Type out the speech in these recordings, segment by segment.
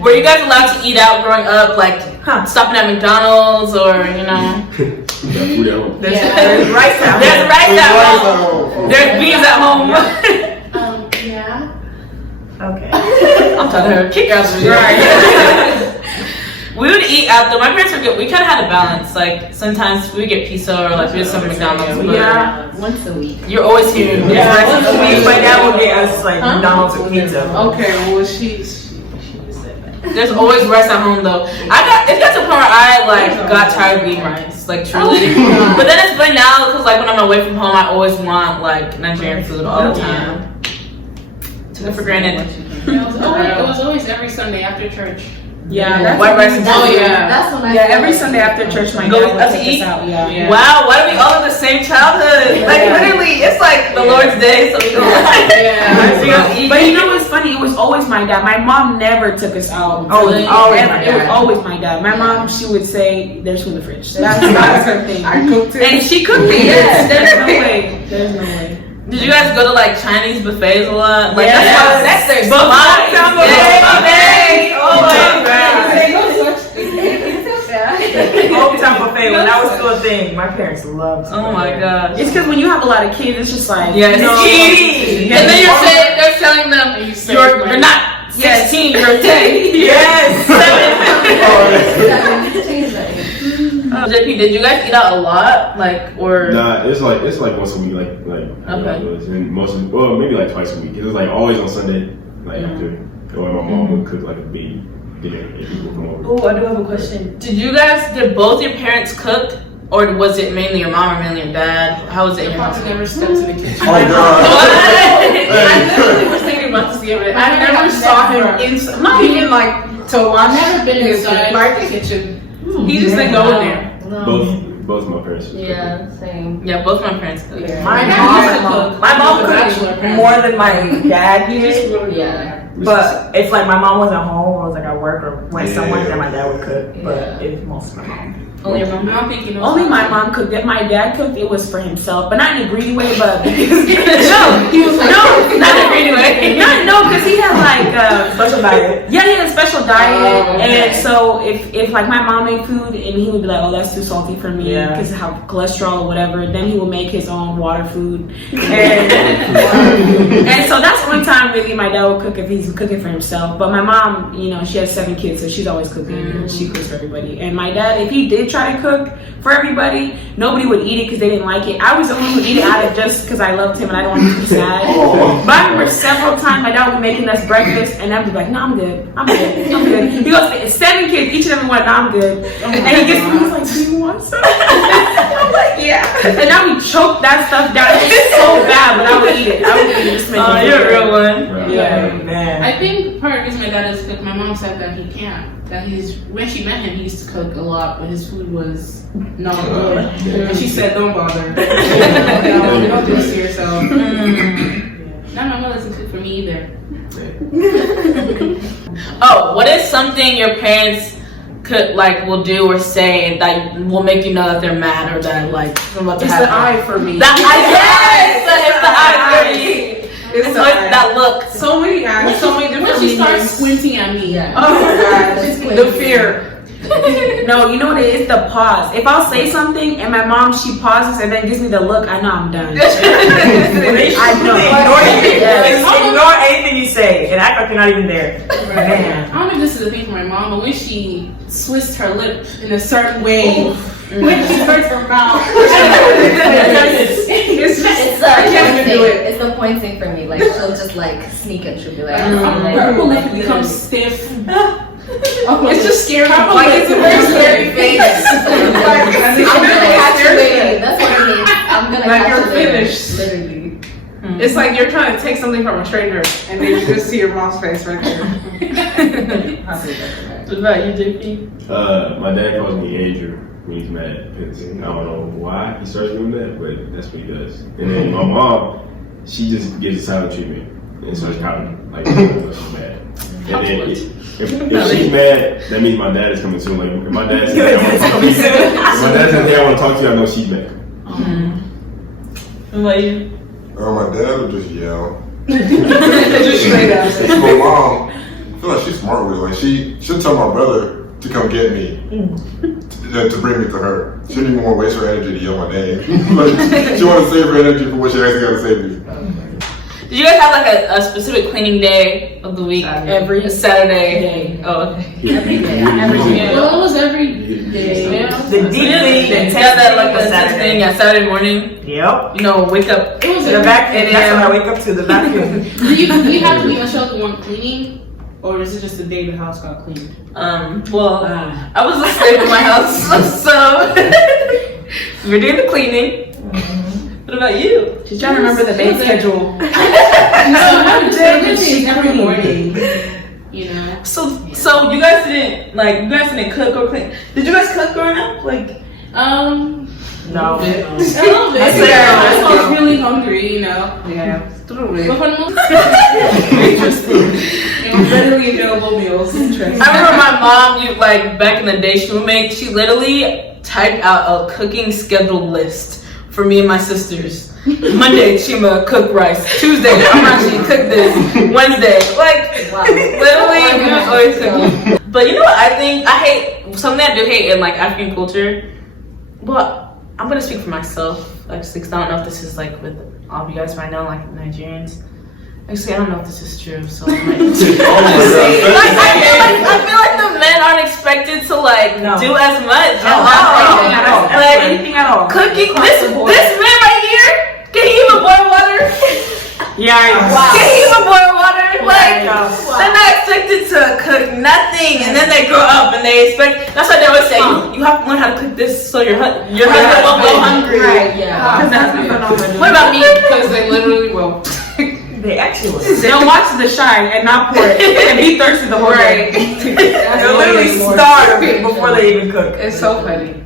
Were you guys allowed to eat out growing up, like stopping at McDonald's or, you know? There's rice at home. There's rice at home. There's beans at home. Yeah. Okay. I'm telling her, kick out the right. We would eat out though. My parents were good. We kind of had a balance. Like sometimes we would get pizza or like we would some McDonald's. But Once a week. you're always hearing. Yeah, once a week, my dad will get us like McDonald's or pizza. Okay, well she said that. There's always rice at home though. It got to the point where I like got tired of eating rice, like truly. But then it's fun now because like when I'm away from home, I always want like Nigerian food all the time. Took it for granted. It was always every Sunday after church. Yeah, White rice and Oh yeah. That's when I every Sunday after church, my Go dad up would to take eat? us out. Yeah. Wow, why do we all have the same childhood? Like literally, it's like the Lord's day, so we go. Yeah. But you know what's funny? It was always my dad. My mom never took us out. Oh, it was always Never. my It was dad. always my dad. My mom, she would say, "There's food in the fridge." That's her thing. I cooked it. And she cooked it. Yes, there's no way. There's no way. Did you guys go to like Chinese buffets a lot? Like Yes. that's their But spot. Motown Yes, buffet. Oh my Yeah. Hometown buffet when that was still a thing. My parents loved. Oh my gosh. It's because when you have a lot of kids, it's just like Yeah, it's you know, eating. Yeah. And then they're telling them you're not 16, you're 10. Yes. 7. JP, did you guys eat out a lot? Like, or? Nah, it's like once a week, like Okay. and well, maybe like twice a week. It was like always on Sunday, like after, or my mom would cook like a big dinner and people come over. Oh, I do have a question. Did both your parents cook? Or was it mainly your mom or mainly your dad? How was it in your Pops house? never stepped in the kitchen. Oh god! I literally was thinking about this the other day. I never saw him inside. Not even like to watch. I've never been inside the kitchen. He just didn't go in there. Both my parents. Yeah, same. Yeah, both my parents cook. My mom cooked more than my dad did. Yeah. But it's like my mom wasn't home, or was like at work, or went somewhere, then my dad would cook. But Yeah. it's mostly my mom. Only your mom? I don't think you know. Only my mom cooked it. My dad cooked it was for himself, but not in a greedy way. But because He was like, not in a greedy way. No, because he had like special diet. Yeah, he had a special diet, Oh, okay. and so if like my mom made food and he would be like, "Oh, that's too salty for me," Yeah. because of how cholesterol or whatever, then he would make his own water food, and so that's one time really my dad would cook if he's cooking for himself. But my mom, you know, she has 7 kids, so she's always cooking. She cooks for everybody. And my dad, if he did try to cook for everybody, nobody would eat it because they didn't like it. I was the one who would eat it out of just because I loved him and I don't want him to be sad. But I remember several times my dad would be making us breakfast and I'd be like, "No, I'm good. I'm good. He goes, 7 kids, each of them went, "No, I'm good." And he gets me, he's like, "Do you want some?" I'm like, "Yeah." And I would choke that stuff down. It's so bad, but I would eat it. I would eat it. Just make Oh, it you're a good. real one. Right. Yeah, man. I think part of the reason my dad doesn't cook, my mom said that he can't. That when she met him, he used to cook a lot, but his food was not good. And she said, "Don't bother. Don't do this to yourself." Not my mother doesn't cook for me either. Oh, what is something your parents will do or say that will make you know that they're mad or that like something about to It's the happen? eye for me. Yes, it's the eye for me. It's It's the like eye. that look. So many eyes, so many different. When she starts squinting at me, Yeah. oh my god, She's the fear. No, you know what it is? The pause. If I'll say something and my mom, she pauses and then gives me the look, I know I'm done. I know. Ignore anything you say and act like you're not even there. Man. I don't know if this is a thing for my mom, but when she twists her lip in a certain way, when she hurts her mouth, it's just, It's I can't even do it. It's the pointing for me. Like she'll just like sneak and she'll be like, Her whole lip becomes stiff. It's just scary. Like it's a very scary face. I'm gonna I'm catch you scared. waiting. That's what it is. I'm gonna Like catch you're you waiting. finished. Literally. It's like you're trying to take something from a stranger, and then you just see your mom's face right there. What about you, JP? My dad calls me Andrew when he's mad. Because I don't know why he starts doing that, but that's what he does. And then my mom, she just gives a silent treatment and starts pouting like when she's mad. And then if she's mad, that means my dad is coming soon. Like if my dad says I want to talk to you, if my dad says hey, I want to talk to you, I know she's mad. What about you? My dad would just yell. Just straight up. My mom, I feel like she's smart with it. Like she'll tell my brother to come get me, to bring me to her. She didn't even want to waste her energy to yell my name. Like, she wanted to save her energy for what she actually got to save me. Did you guys have like a specific cleaning day of the week? Every Saturday. day. Oh, okay. Every day. Well, it was every day. The deep clean, the Yeah, that like the Saturday. thing. Yeah, Saturday morning. Yep. You know, wake up. It was The every vacuum. That's when I wake up to the vacuum. Do you have to be Michelle the one cleaning, or is it just the day the house got cleaned? Well, I was asleep in my house, so we're doing the cleaning. What about you? She's trying to remember the day schedule. No, I'm just every morning. You know. So you guys didn't cook or clean. Did you guys cook growing up? Like, No. A little bit. I was really hungry, you know. Yeah. But for the most interesting and readily available meals. Interesting. I remember my mom, back in the day, she literally typed out a cooking schedule list for me and my sisters. Monday, Chima cook rice. Tuesday, Amashi cook this. Wednesday, literally, we was always cooking. But you know what I think? I hate, something I do hate in African culture. Well, I'm gonna speak for myself, actually, because I don't know if this is with all of you guys right now, Nigerians. Actually, I don't know if this is true, so I might I feel like the men aren't expected to do as much. Anything at all. Cooking. This man right here, can he even boil water? Yeah. Can he even boil water? They're not expected to cook nothing, and then they grow up and they expect. That's why they always say you have to learn how to cook this so your husband won't go hungry. Right, yeah. What about me? Because they literally will. They actually. They'll watch The Shine and not pour it and be thirsty the whole day. They'll literally starve before they even cook. It's so funny.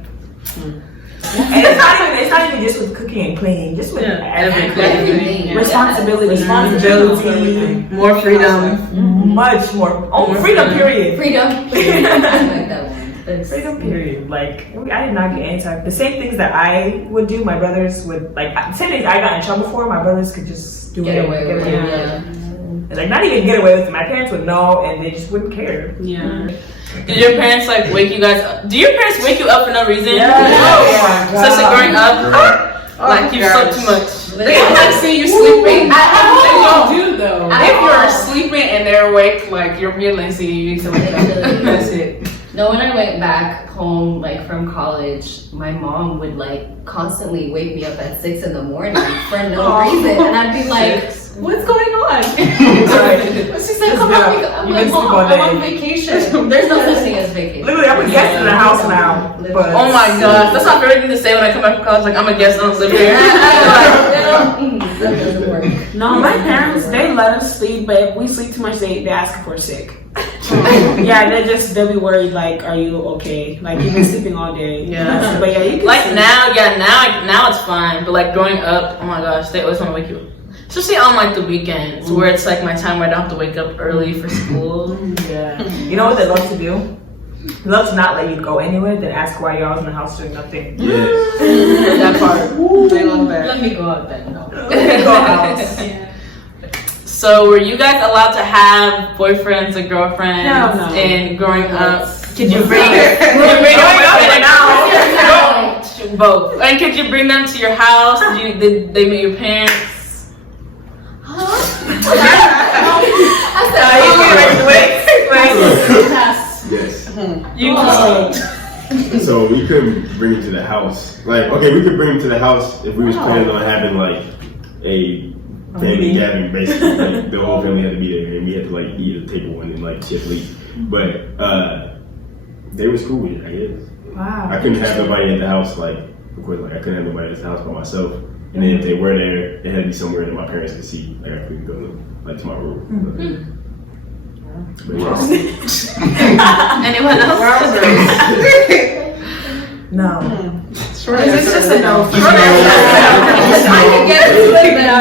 And it's not even just with cooking and cleaning, just with Everything. Responsibility. responsibility, More freedom. much more. Oh, freedom, period. Freedom. I like that one. Freedom, period. I did not get any time. The same things that I would do, my brothers would, same things I got in trouble for, my brothers could just do Get it. away with it. Yeah. And, not even get away with it. My parents would know and they just wouldn't care. Yeah. Did your parents wake you guys up? Do your parents wake you up for no reason? Yeah. Especially growing up, you slept too much. They don't like see you sleeping. They don't do though. At If you're all. sleeping and they're awake, you're immediately see you need to wake up. That's it. No, when I went back home, from college, my mom would constantly wake me up at 6 a.m. for no reason, and I'd be like, "What's going on?" She said, "Come on." I'm like, "Mom, I'm on vacation." There's no such thing as vacation. Literally, I'm a guest in the house now. But Oh my gosh, that's my favorite thing to say when I come back from college. I'm a guest, I don't live here. That doesn't work. No, my parents, they let us sleep, but if we sleep too much, they ask if we're sick. Yeah, they'll be worried, are you okay? You've been sleeping all day. Yeah. But yeah, you can sleep. now it's fine. But growing up, oh my gosh, they always want to wake you up. Especially on the weekends, where it's my time where I don't have to wake up early for school. yeah. You know what they love to do? They love to not let you go anywhere, then ask why y'all was in the house doing nothing. Yes. That part. They love that. Let me go out then. No. Go out. So were you guys allowed to have boyfriends or girlfriends Hell no. in growing up? Could you bring both? And could you bring them to your house? Did they meet your parents? Yes. You So we couldn't bring him to the house. Okay, we could bring him to the house if we was planning on having a family gathering, basically. The whole family had to be there, and we had to eat at the table and then she had to leave. But they was cool with it, I guess. Wow. I couldn't have nobody at the house of course, like I couldn't have nobody at this house by myself. And then if they were there, it had to be somewhere that my parents could see. Like I couldn't go to my room. But yeah. Anyone else? No. Short answer. It's just a no. I can get into it, but No,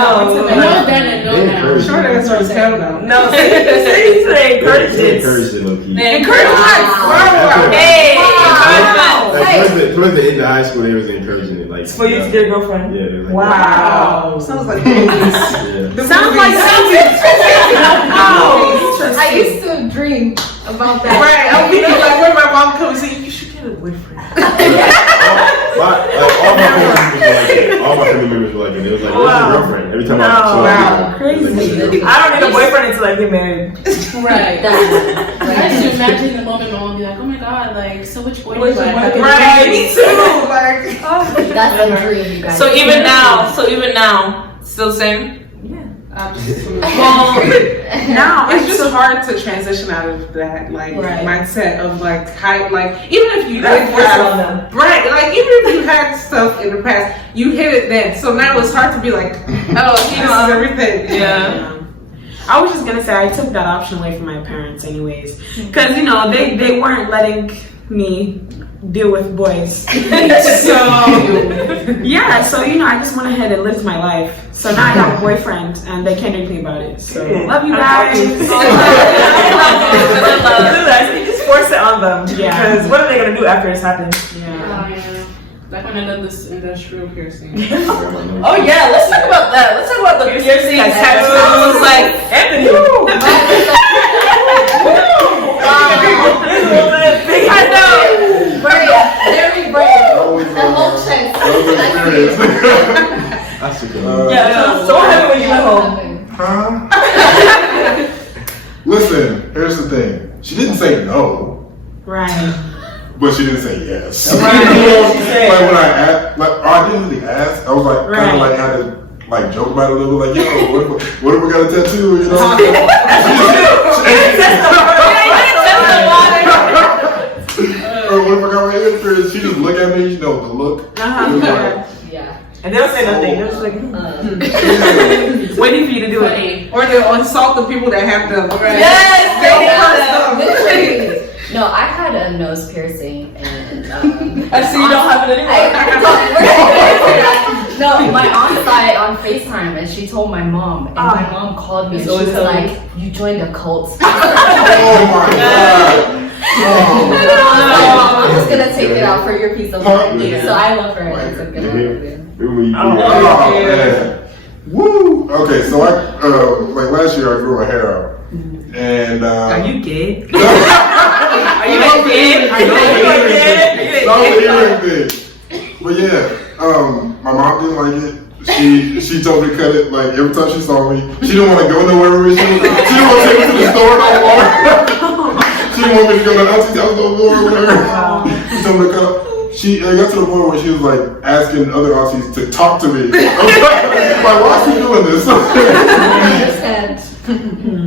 then and no now. Short answer is hell no. No, say They encourage it. encouraged it low key. Encourage Wow. Hey, Like, towards the end of high school, they was encouraging it. Like For you to get a girlfriend. Yeah, they was like, Wow. Sounds like movies. Yeah. sounds like I used to dream about that. Right, I'll be like when my mom comes in, you should get a boyfriend. All my family members were like that. It was like, what's Wow. your girlfriend? Every time I No, saw wow. her, it was like, what's your girlfriend? I don't need a boyfriend until I get married. Right. That- I used to imagine the moment my mom would be like, oh my god, like, so which boy Which do I one? have? Right, me too. Like, That's a dream, you guys. So even now, still same. Absolutely. Well, Now it's just hard to transition out of that like Right. mindset of like high, like even if you Gotta like force it have- on them. right, like even if you had stuff in the past, you hit it then. So now it's hard to be like, oh, this is everything. yeah. I was just gonna say I took that option away from my parents anyways, because they weren't letting me deal with boys. So yeah, so I just went ahead and lived my life. So now I have a boyfriend and they can't do anything about it. So love you guys. You just force it on them. Yeah. Because what are they gonna do after this happens? Yeah. Like when I did this industrial piercing. Oh yeah, let's talk about that. Let's talk about the piercings, Like tattoos, like Anthony. I know. Very brave. The whole chest. That's a good one. Yeah, so what happened when you went home? Huh? Listen, here's the thing. She didn't say no, Right. but she didn't say yes. Right. She said- Like when I asked, I didn't really ask. I was like, kind Right. of like had to like joke about it a little bit, like, yo, what if we got a tattoo? You know? Or what if I got my interest? She just look at me, the look. It was like, Yeah. And they don't say nothing. They're just like, yeah. Waiting for you to do it. Funny. Or they'll insult the people that have them. Yes, They'll curse them. literally. No, I had a nose piercing and I see you don't have it anymore. No, my aunt saw it on FaceTime and she told my mom, and my mom called me and she was like, "You joined a cult." Oh my god. And then I was like, I'm just gonna take it out for your peace of mind. Yeah. So I love her and it's a good one. Remember you Oh, man. Woo! Okay, so like last year I grew my hair out. And Are you gay? Are you gay? Not the earring thing. But yeah, my mom didn't like it. She told me to cut it. Like every time she saw me, she didn't want to go nowhere with me. She didn't want to take me to the store no more. She didn't want me to go to Auntie's house no more. Whatever. She told me to cut. It got to the point where she was like asking other aunties to talk to me. I was like, why is she doing this? I understand.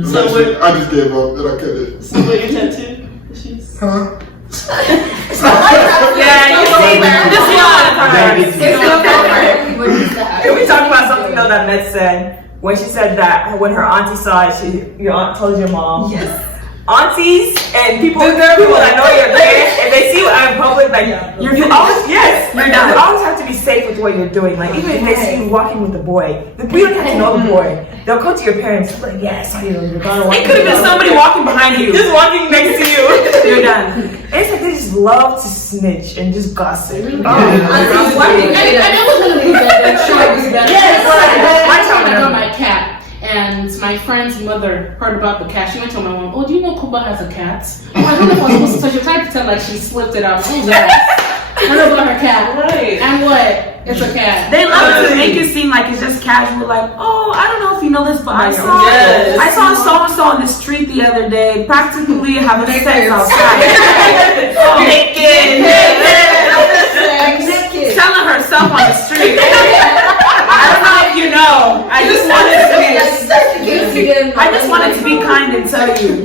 So I just gave up and I cut it. So what your tattoo? She's Huh? Yeah, you see that? It's not for everybody to have. Can we talk about something though that Met said when she said that when her auntie saw it, your aunt told your mom. Yes. Aunties and people that know you're there, if they see you out in public, like you always you always have to be safe with what you're doing. Like even if they see you walking with a boy, we don't have to know the boy. They'll come to your parents and be like, yeah, I saw you. Your daughter walking It could have been somebody walking behind you. just walking next to you. You're done. It's like they just love to snitch and just gossip. I was wondering. I never gonna leave that short. Yes, One time I got my cat, and my friend's mother heard about the cat. She went to my mom. Oh, do you know Kuba has a cat? Oh, I don't know if I'm supposed to touch it. Trying to pretend like she slipped it out. Oh, yes. I heard about her cat. Right. And what? It's a cat. They love to make it seem like it's just casual, like, oh, I don't know if you know this, but I saw Yes. so-and-so on the street the other day, practically having sex outside. Naked. Telling herself on the street. I don't know if you know. I just wanted to be kind and tell you.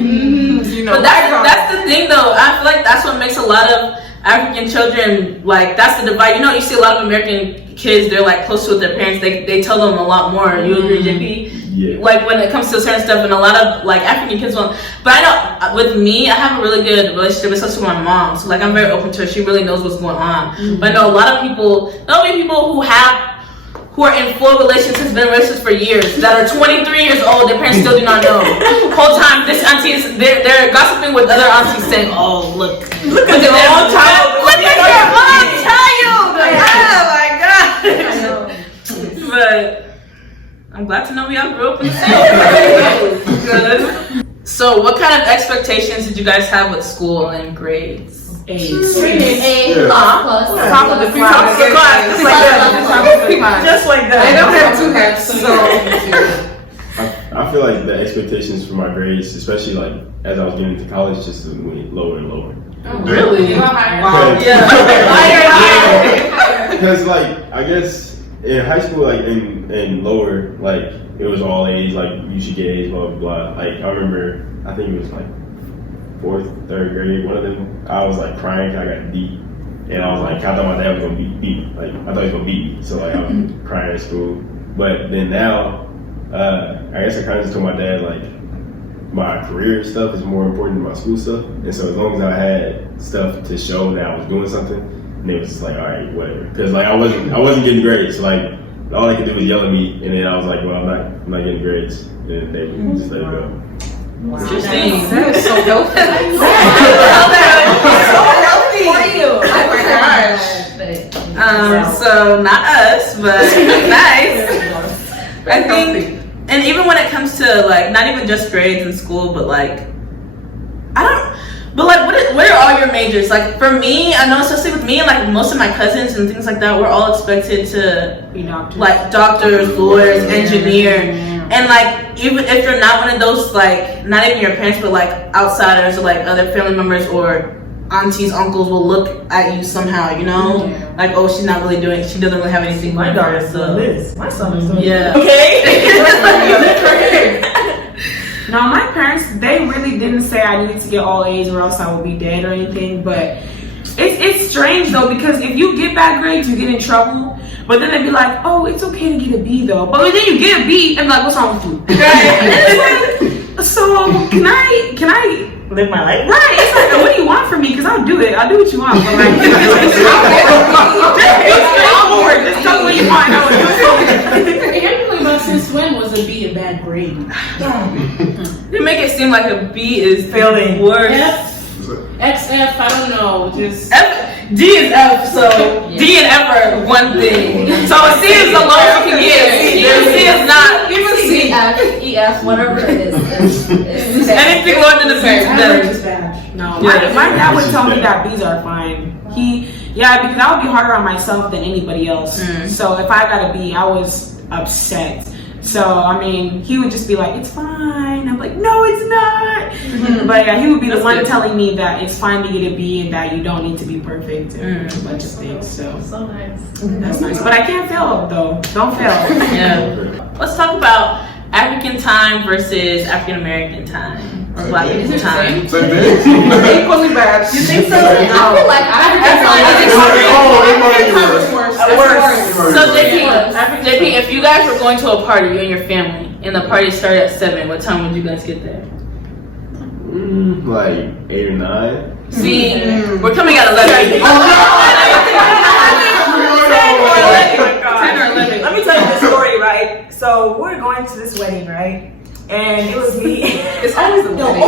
But that's the thing though. I feel like that's what makes a lot of African children, like that's the divide. You know, you see a lot of American kids, they're like close with their parents. They tell them a lot more. You agree, JP? Yeah. Like when it comes to certain stuff, and a lot of like African kids won't. But I know with me, I have a really good relationship, especially with my mom. So like I'm very open to her. She really knows what's going on. But I know a lot of people, there'll be people who are in full relationships, been in relationships for years, that are 23 years old, their parents still do not know. Whole time, this auntie is, they're gossiping with other aunties saying, oh, look at your own child. Look at your own child. Oh my God. But I'm glad to know we all grew up in the same. Good. So what kind of expectations did you guys have with school and grades? A Yeah. plus. Top of the class. Just like that. Just like that. I don't have two halves, so. I feel like the expectations for my grades, especially like as I was getting into college, just went lower and lower. Oh, really? Wow. Yeah. Because like I guess in high school, like in lower, like it was all A's, like you should get A's, blah blah blah. Like I remember, I think it was like 4th, 3rd grade, one of them. I was like crying 'cause I got a D, and I was like, I thought my dad was gonna beat me. Like I thought he was gonna beat me, so like I was crying at school. But then now, I guess I kind of just told my dad like my career stuff is more important than my school stuff, and so as long as I had stuff to show that I was doing something, and it was just like, all right, whatever. Because like I wasn't getting grades, so like all they could do was yell at me, and then I was like, well, I'm not getting grades, and they would just let it go. Wow. Interesting. That is so healthy. For you. Oh my gosh. So not us, but nice. I think, and even when it comes to like not even just grades in school, but like but like what are all your majors? Like for me, I know especially with me and like most of my cousins and things like that, we're all expected to Be doctors. like doctors, lawyers, engineer, and like even if you're not one of those, like not even your parents, but like outsiders or like other family members or aunties, uncles will look at you somehow, you know, like she doesn't really have anything. My going for daughter's her, doing this. My son is doing Yeah. Okay. No, my parents, they really didn't say I needed to get all A's or else I would be dead or anything, but it's strange though, because if you get bad grades, you get in trouble, but then they'd be like, oh, it's okay to get a B though, but then you get a B, and like, what's wrong with you? So, can I Live my life. right, it's like, what do you want from me? Because I'll do it, I'll do what you want, but like, just tell me what you want, I will do it. I can't believe about since when was a B a bad grade? You make it seem like a B is Failing. worse. F, XF, I don't know, just. D is F, so D and F are one thing. So a C is the lowest you can get. C is not. C, F, E, F, whatever it is. Anything lower than the B is Average better. is bad. No, my dad would tell me that B's are fine. Because I would be harder on myself than anybody else. So if I got a B, I was upset. So, I mean, he would just be like, it's fine. I'm like, no, it's not. But yeah, he would be the one telling me that it's fine to get a B and that you don't need to be perfect and a bunch of things. So nice. that's nice. But I can't fail though. Don't fail. Yeah. Let's talk about African time versus African American time. Or Black people time. Same thing. Equally bad. You think so? I feel like So JP, if you guys were going to a party, you and your family, and the party started at 7, what time would you guys get there? Like 8 or 9. See, we're coming at 11. Let me tell you the story, right? So we're going to this wedding, right? And it was me. It's always the wedding.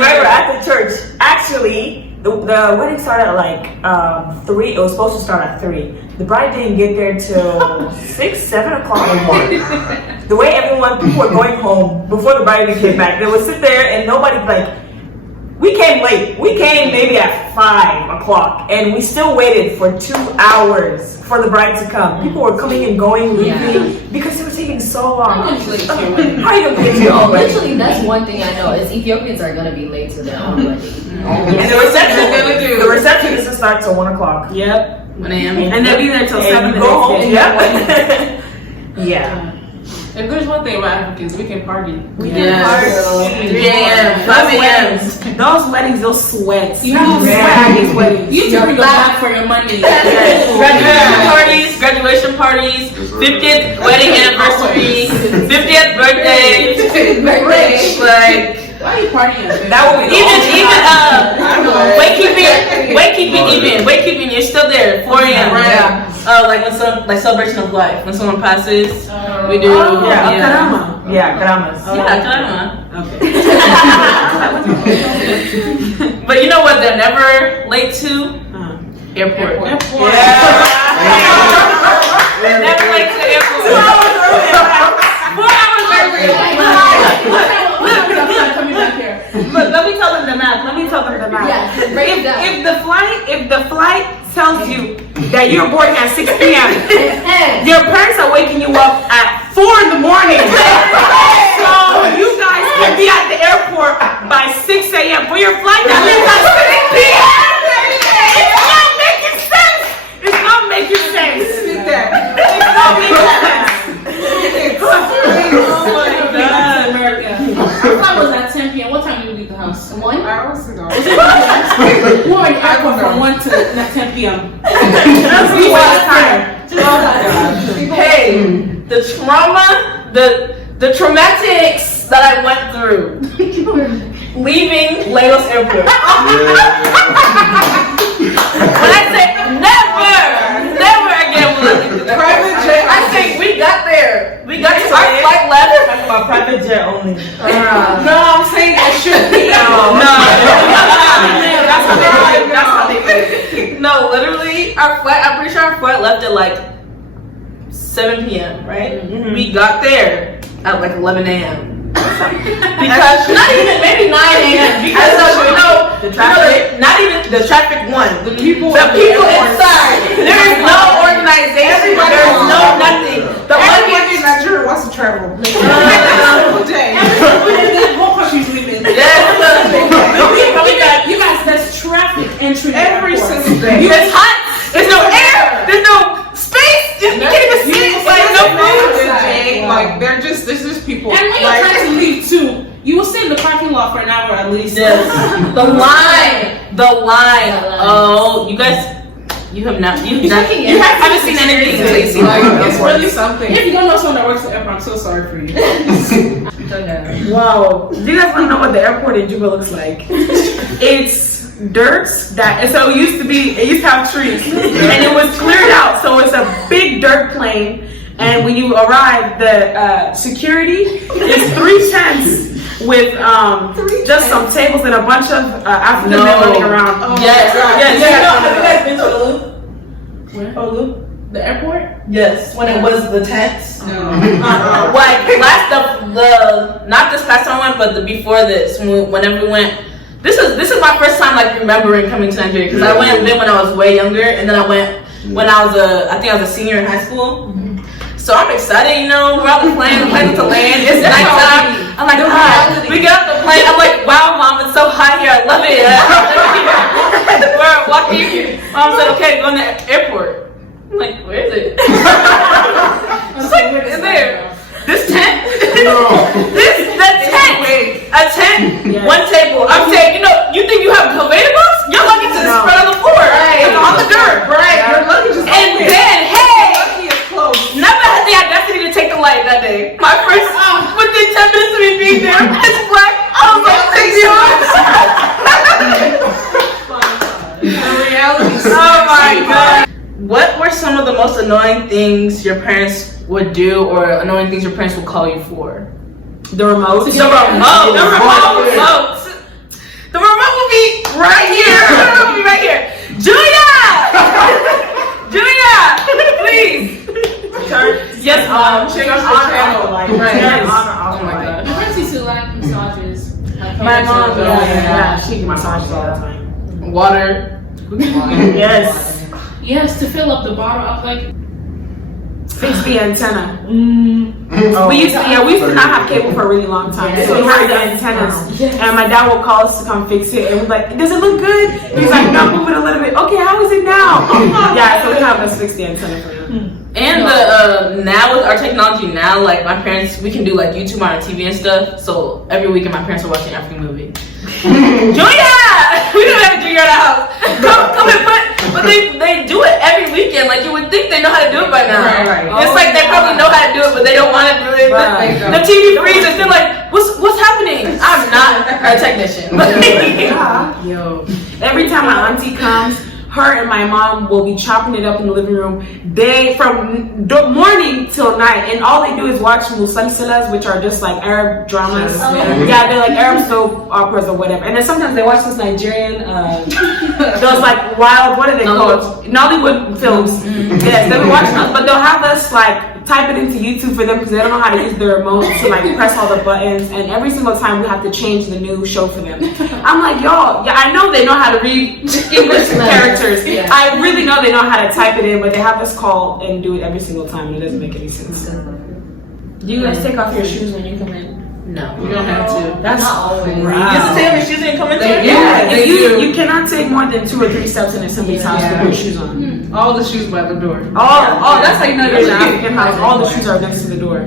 We're at the church. Actually, the wedding started at like 3. It was supposed to start at 3. The bride didn't get there till 6, 7 o'clock in the morning. The way people were going home before the bride even came back. They would sit there and nobody we came late. We came maybe at 5 o'clock, and we still waited for 2 hours for the bride to come. People were coming and going, leaving, because it was taking so long. How are you gonna get to your wedding? Literally, that's one thing I know is Ethiopians are gonna be late to their own wedding. And the reception doesn't start till 1 o'clock. Yep. 1 a.m. And they'll be there till 7 And the you go home. next day. Yep. Yeah. If there's one thing about Africans, we can party. Yes. 3 a.m., 5 a.m. Those weddings, those sweats. You have to sweat at these weddings. You have to bring a bag for your money. Graduation parties, 50th wedding anniversary, 50th birthday. Like, Why are you partying? That would be wakekeeping. You're still there. 4 a.m. yeah. Like when celebration of life. When someone passes, we do. Caramba. Yeah, gramas. Yeah, Okay. But you know what? They're never late to airport. They're never late to the airport. 2 hours early. 4 hours early. But let me tell them the math. Yes, break it down. If the flight tells you that you're boarding at 6 p.m., your parents are waking you up at 4 in the morning. So you guys can be at the airport by 6 a.m. for your flight that leaves at 6 p.m. It's not making sense. It's not making sense. It's not making sense. Oh my God. America. Our flight was at 10 p.m. What time did you leave the house? 1 hour ago. We were in the airport from 1 to 10 p.m. That's the last time. Hey, the trauma, the traumatics that I went through leaving Lagos Airport. When I say never again will I leave the private jet. I say we got there. Our flight left. Talking about private jet only. No, I'm saying it should be. That's how they did. No, literally, I'm pretty sure our flight left at like 7 p.m., right? Mm-hmm. We got there at like 11 a.m. Because not even, maybe 9 a.m. Because not even the traffic won. The people inside. There is no organization. There is no nothing. The Everybody in Nigeria wants to travel. Whole country's leaving. You guys, there's traffic entry Every single day. It's hot. There's no air. There's no space. You can't even sit. Like no food. Like there's just people. And when you're trying to leave too, you will sit in the parking lot for an hour at least. Yes. The line. Oh, you guys. You haven't seen anything crazy. It's really something. If you don't know someone that works at the airport, I'm so sorry for you. Wow. Do you guys want to know what the airport in Juba looks like? It's dirt so it used to have trees and it was cleared out, so it's a big dirt plain, and when you arrive the security is 3 tents with just some tables and a bunch of African men running around. Yes. You guys been to Olu? Where? Olu? The airport? Yes, when it was the tents. No. Like not this past time I went, but the before this, whenever we went. This is my first time like remembering coming to Nigeria, because I went when I was way younger, and then I went when I think I was a senior in high school. So I'm excited, we're on the plane to land. It's nighttime. I'm like, we get off the plane. I'm like, wow, Mom, it's so hot here. I love it. We're walking. Mom said, okay, go in the airport. I'm like, where is it? It's like, it's there. This tent? The tent. A tent, one table. I'm saying, you think you have conveyor belts? Your luggage is spread on the floor. Right. It's on the dirt. Right. Your luggage is and then, never had the audacity to take the light that day. My first, within 10 minutes of me being there, it's black. I was like, take me Oh my God. What were some of the most annoying things your parents would do, or annoying things your parents would call you for? The remote. The remote will be right here. Julia, please. Yes, Mom. Change the channel. Oh my God. My parents used to like massages. My mom, she can massage all the time. Water. Yes. Yes, to fill up the bottle. I was like, Fix the antenna. Oh. We used to not have cable for a really long time. Yeah. So we had the antennas. And my dad would call us to come fix it. And we're like, does it look good? He's like, no, move it a little bit. Okay, how is it now? Yeah, so we have us fix the antenna for them. And the now with our technology now, like my parents, we can do like YouTube on our TV and stuff. So every weekend my parents are watching an African movie. Julia! We don't have a Junior in the house. Come and but they do it every weekend. Like you would think they know how to do it by now. Right. It's like they probably know how to do it, but they don't want to do it. Right. The TV freezes. They're like, what's happening? I'm not a technician. Yo, every time my auntie comes, her and my mom will be chopping it up in the living room. They from morning till night, and all they do is watch musalsalas, which are just like Arab dramas. Yeah, they're like Arab soap operas or whatever. And then sometimes they watch this Nigerian, those like wild, what are they called? Nollywood films. Yes, they'll be watching those, but they'll have us like type it into YouTube for them because they don't know how to use the remote to like press all the buttons. And every single time we have to change the new show for them. I'm like, y'all, yeah, I know they know how to read English characters. Yeah. I really know they know how to type it in, but they have us call and do it every single time, and it doesn't make any sense. Do you guys take off your shoes when you come in? No. You don't have to. That's Not always. You just take your shoes and come into it? Yeah, They if do. you cannot take more than 2 or 3 steps in somebody's house with your shoes on. All the shoes by the door. Oh, that's how you know there's an African house. All the shoes are next to the door.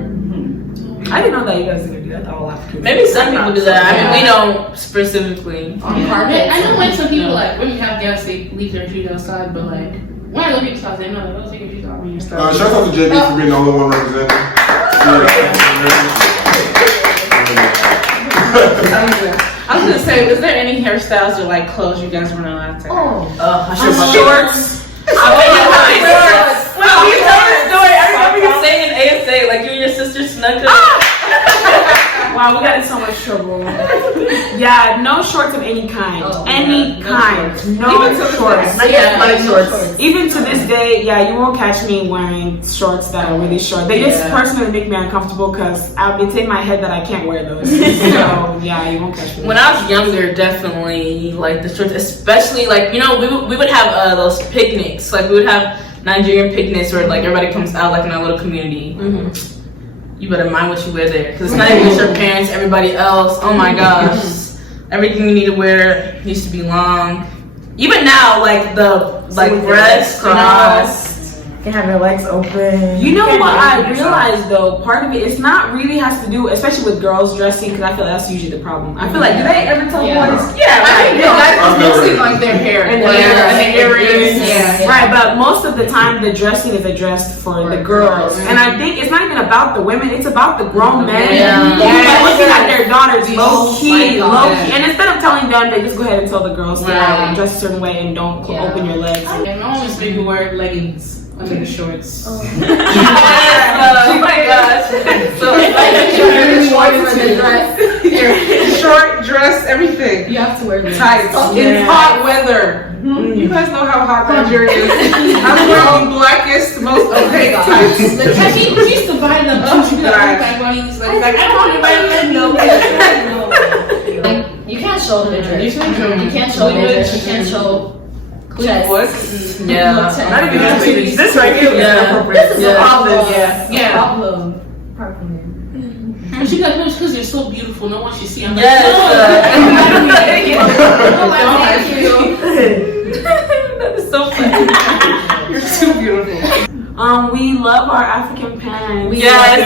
I didn't know that you guys didn't do that. I thought all Africans. Maybe some people do that. I mean, we don't specifically. On carpet. I know like some people like when you have guests they leave their shoes outside, but like when I go to people's house they know like, don't take your shoes off when you're stuff. Shout out to JB for being the only one representing. I was gonna say, was there any hairstyles or like clothes you guys weren't allowed to? Shorts. Well, you tell the story. I remember you saying in ASA, like you and your sister snuck up. Wow, we got in so much trouble. Yeah, no shorts of any kind. Any kind. No shorts. Even to this day, yeah, you won't catch me wearing shorts that are really short. They just personally make me uncomfortable because it's in my head that I can't wear those. So, yeah, you won't catch me. When I was younger, definitely like the shorts, especially like, you know, we would have those picnics. Like we would have Nigerian picnics where like everybody comes out like in our little community. You better mind what you wear there, because it's not even just your parents, everybody else. Oh my gosh, everything you need to wear needs to be long. Even now, like the breast crossed. Can have your legs open. You know what I realized though, part of it's not really has to do, especially with girls dressing, because I feel that's usually the problem. I feel like, do they ever tell boys? Yeah, I think I've that's never- mostly like their hair And and the the earrings. Yeah. Right, but most of the time the dressing is addressed for the girls. And I think it's not even about the women, it's about the grown men. Yeah. They're looking at their daughters low key. God. And instead of telling them, they just go ahead and tell the girls to Right. dress a certain way and don't open your legs. And my mom used to make me wear leggings under the shorts. Oh my gosh. So Short dress, everything. You have to wear Tights in Yeah. hot weather. You guys know how hot Nigeria is. I'm wearing blackest, most opaque tights. She used to buy them too. She like one of these like I don't want to buy them. No. Like, you can't show the dress. You can't show- You can't show midriff. You can't show chest. Yeah. Not even that. This right here is Yeah. inappropriate. This is a problem. Yeah. Problem. And she's like, no, it's because you're so beautiful. No one should see. I'm like, Yes. Thank you. That is so funny. You're too beautiful. We love our African parents. Yes.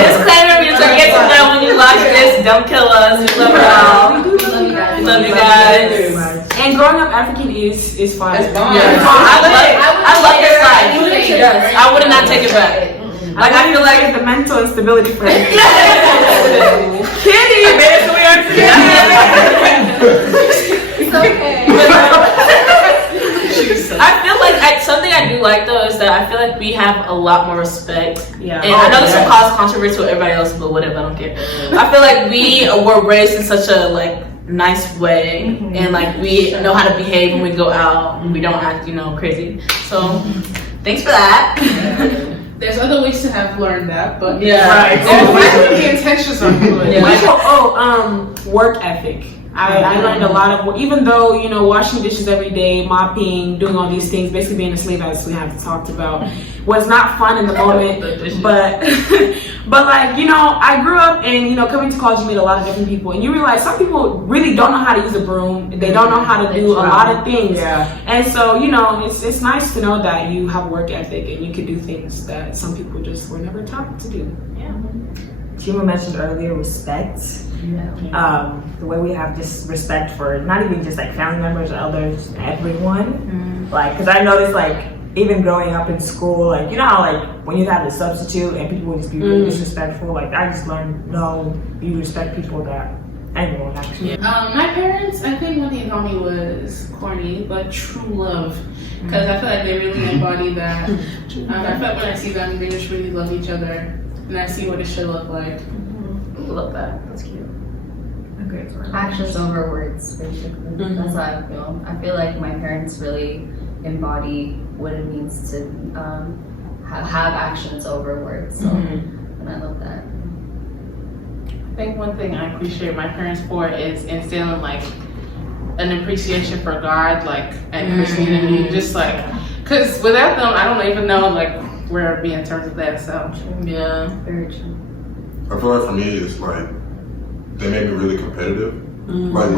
Disclaimer, you should get to know when you watch this. Don't kill us. We love you all. Love you guys. Love you guys. And growing up African is fun. It's fun. Yes. I love this life. Yes. I would not take it back. Like I feel like it's the mental instability for me. Kitty, I made it so we are It's okay. I feel like something I do like though is that I feel like we have a lot more respect. Yeah. And I know this will cause controversy with everybody else, but whatever, I don't care. I feel like we were raised in such a like nice way, and like we know how to behave when we go out. And we don't act, crazy. So thanks for that. There's other ways to have learned that, but Yeah. right. The intentions are good. Yeah. Work ethic. I learned a lot of, even though, you know, washing dishes every day, mopping, doing all these things, basically being a slave, as we have talked about, was not fun in the moment. But, but like, you know, I grew up and, you know, coming to college, you meet a lot of different people. And you realize some people really don't know how to use a broom. They don't know how to do a lot of things. And so, you know, it's nice to know that you have work ethic and you can do things that some people just were never taught to do. Chima mentioned earlier respect. The way we have just respect for not even just like family members, elders, everyone. Like, because I noticed like even growing up in school, like you know how like when you have a substitute and people would just be really disrespectful. Like I just learned you respect people that anyone actually. My parents, I think one thing taught me was corny, but true love. Because I feel like they really embody that. I feel like when I see them, they just really love each other. And I see what it should look like. I love that. That's cute. Okay. Actions over words, basically. That's how I feel. I feel like my parents really embody what it means to have actions over words. So, and I love that. I think one thing I appreciate my parents for is instilling like an appreciation for God, like, and Christianity. Just like, because without them, I don't even know like where I'd be in terms of that. So Yeah. Very true. I feel like for me, it's like they made me really competitive. Like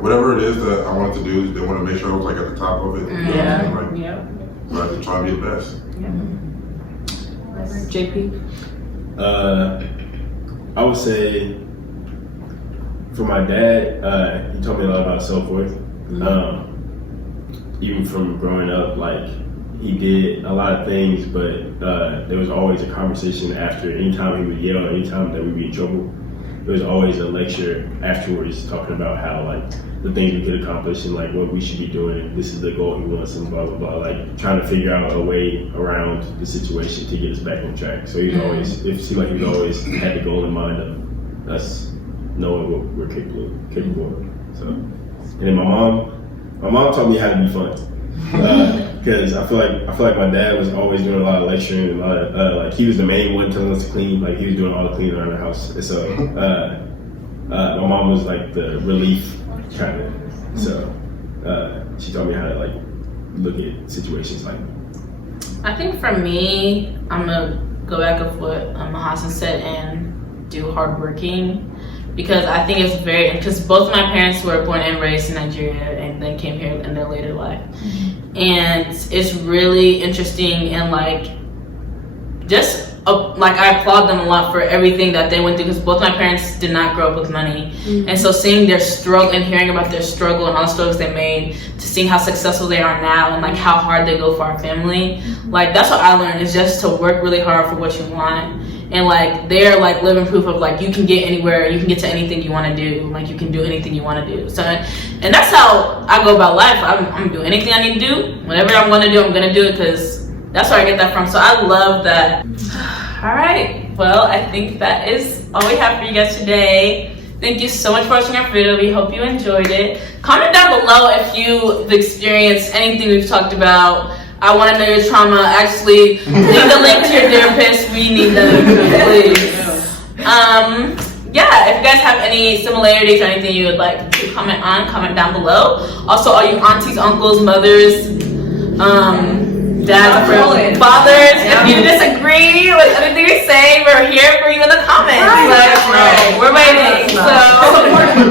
whatever it is that I wanted to do, they want to make sure I was like at the top of it. So I have to try to be the best. JP? I would say for my dad, he taught me a lot about self-worth. Even from growing up, like he did a lot of things, but there was always a conversation after. Anytime he would yell, anytime that we'd be in trouble, there was always a lecture afterwards talking about how like the things we could accomplish and like what we should be doing. This is the goal he wants and blah blah blah. Like trying to figure out a way around the situation to get us back on track. So he was always, it seemed like he always had the goal in mind of us knowing what we're capable of. So, and then my mom taught me how to be fun. Because I feel like my dad was always doing a lot of lecturing and a lot of like he was the main one telling us to clean. Like he was doing all the cleaning around the house. And so my mom was like the relief kind of. So she taught me how to like look at situations like. I think for me, I'm gonna go back of what Hassan said and do hardworking. Because I think it's because both my parents were born and raised in Nigeria and then came here in their later life. And it's really interesting and like, just like I applaud them a lot for everything that they went through because both my parents did not grow up with money. And so seeing their struggle and hearing about their struggle and all the struggles they made to seeing how successful they are now and like how hard they go for our family, like that's what I learned is just to work really hard for what you want. And like they're like living proof of like you can get anywhere, you can get to anything you want to do, like you can do anything you want to do. So, and that's how I go about life. I'm gonna do anything I need to do. Whatever I'm gonna do, I'm gonna do it because that's where I get that from. So I love that. All right, well I think that is all we have for you guys today. Thank you so much for watching our video. We hope you enjoyed it. Comment down below if you've experienced anything we've talked about. I want to know your trauma. Actually, leave the link to your therapist. We need them, please. Yeah, if you guys have any similarities or anything you would like to comment on, comment down below. Also, all you aunties, uncles, mothers, dads, fathers, if you disagree with anything we say, we're here for you in the comments. We're waiting. So,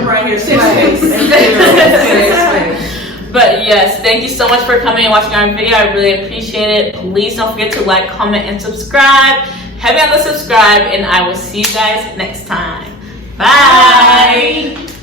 right here. But yes, thank you so much for coming and watching our video. I really appreciate it. Please don't forget to like, comment, and subscribe. Heavy on the subscribe, and I will see you guys next time. Bye.